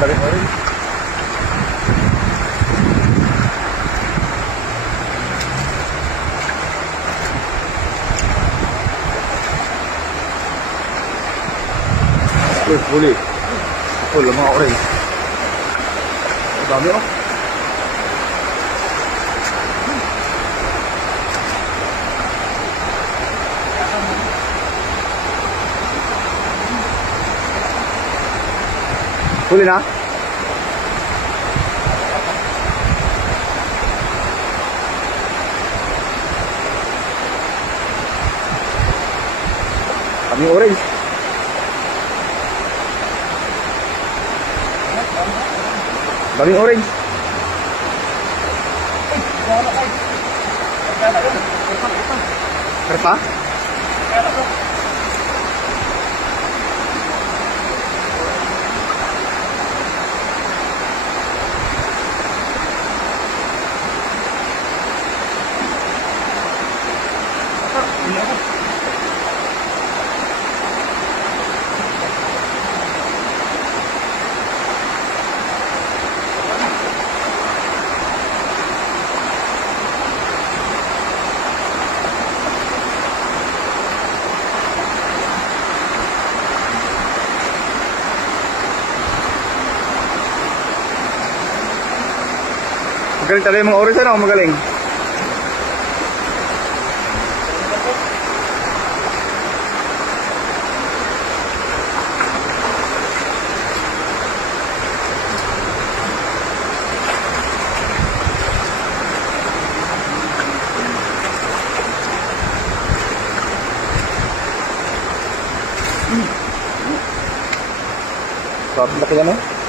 Balik mo rin. Huli. Full ang mga orange. Ang dami oh. Huli na? Kaming orange. Daming orange. Kerpa? Magaling talaga yung mga orange, ano? Magaling. Laki na, no?